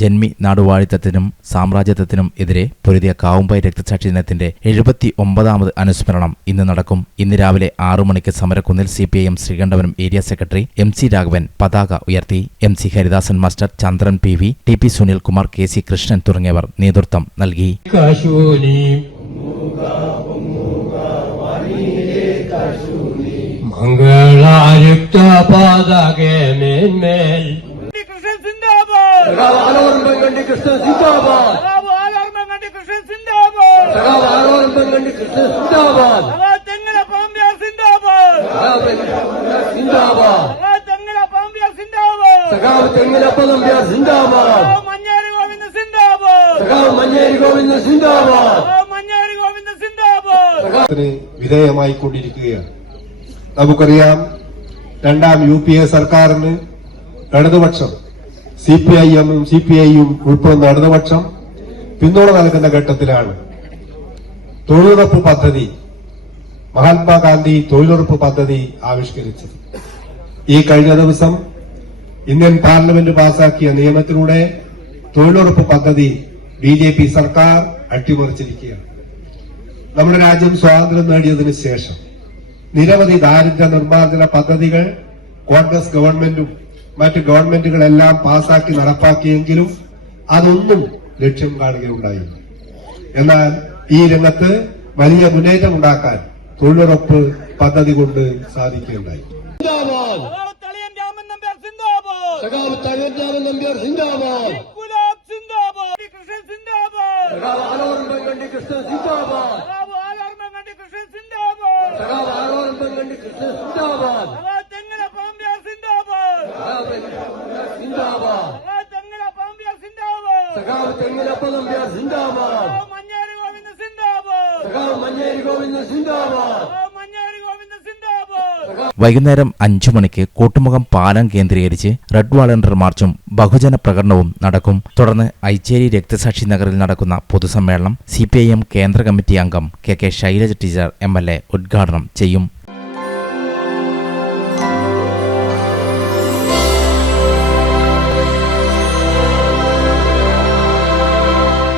ജന്മി നാടുവാഴിത്തത്തിനും സാമ്രാജ്യത്വത്തിനും എതിരെ പൊരുതിയ കാവുമ്പായി രക്തസാക്ഷി ദിനത്തിന്റെ എഴുപത്തി ഒമ്പതാമത് അനുസ്മരണം ഇന്ന് നടക്കും. ഇന്ന് രാവിലെ ആറു മണിക്ക് സമരക്കുന്നിൽ C P I M Sreekandapuram area secretary M C Raghavan പതാക ഉയർത്തി. M C Haridasan master Chandran P V T P Sunilkumar K C Krishnan തുടങ്ങിയവർ നേതൃത്വം നൽകി. കാശൂനി. മംഗളായുക്ത പാതകെ മേന്മേൽ കൃഷ്ണൻ സിന്ദാബാദ് ആലോർമ്പങ്കണ്ടി കൃഷ്ണ സിന്ദാബാദ് ആലാർമങ്ങാണ്ടി കൃഷ്ണൻ സിന്ദാബാദ് ആലോർമ്പങ്കണ്ടി കൃഷ്ണ സിന്ദാബാദ് തെങ്ങല പാമ്പ്യാർ സിന്ദാബാദ് സിന്ദാബാദ് തെങ്ങല പാമ്പ്യാർ സിന്ദാബാദ് സഖാവ് തെങ്ങിനപ്പ നമ്പ്യാർ സിന്ദാബാദ് മഞ്ഞേരി ഗോവിന്ദ സിന്ദാബാദ് സഖാവ് മഞ്ഞേരി ഗോവിന്ദ സിന്ദാബാദ് മഞ്ഞേരി ഗോവിന്ദ സിന്ദാബാദ് വിധേയമായിക്കൊണ്ടിരിക്കുകയാണ് നമുക്കറിയാം രണ്ടാം യു പി എ സർക്കാരിന് ഇടതുപക്ഷം സി പി ഐ എമ്മും സി പി ഐയും ഉൾപ്പെടുന്ന ഇടതുപക്ഷം പിന്തുണ നൽകുന്ന ഘട്ടത്തിലാണ്. തൊഴിലുറപ്പ് പദ്ധതി മഹാത്മാഗാന്ധി തൊഴിലുറപ്പ് പദ്ധതി ആവിഷ്കരിച്ചത്. ഈ കഴിഞ്ഞ ദിവസം ഇന്ത്യൻ പാർലമെന്റ് പാസാക്കിയ നിയമത്തിലൂടെ തൊഴിലുറപ്പ് പദ്ധതി ബി ജെ പി സർക്കാർ അട്ടിമറിച്ചിരിക്കുകയാണ്. നമ്മുടെ രാജ്യം സ്വാതന്ത്ര്യം നേടിയതിനു ശേഷം നിരവധി ദാരിദ്ര്യ നിർമ്മാർജന പദ്ധതികൾ കോൺഗ്രസ് ഗവൺമെന്റും മറ്റ് ഗവൺമെന്റുകളെല്ലാം പാസാക്കി നടപ്പാക്കിയെങ്കിലും അതൊന്നും ലക്ഷ്യം കാണുകയുണ്ടായില്ല എന്നാൽ ഈ രംഗത്ത് വലിയ മുന്നേറ്റം ഉണ്ടാക്കാൻ തൊഴിലുറപ്പ് പദ്ധതി കൊണ്ട് സാധിക്കുകയുണ്ടായി. സഖാവ് തളിയൻ സിന്ദാബാദ് സിന്ദാബാദ് മഞ്ഞേരി ഗോവിന്ദ സിന്ദാബാദ് വൈകുന്നേരം അഞ്ചു മണിക്ക് കൂട്ടുമുഖം പാലം കേന്ദ്രീകരിച്ച് റെഡ് വാളണ്ടർ മാർച്ചും ബഹുജന പ്രകടനവും നടക്കും. തുടർന്ന് ഐച്ചേരി രക്തസാക്ഷി നഗറിൽ നടക്കുന്ന പൊതുസമ്മേളനം സി കേന്ദ്ര കമ്മിറ്റി അംഗം കെ കെ ശൈലജ ടീച്ചർ എ ഉദ്ഘാടനം ചെയ്യും.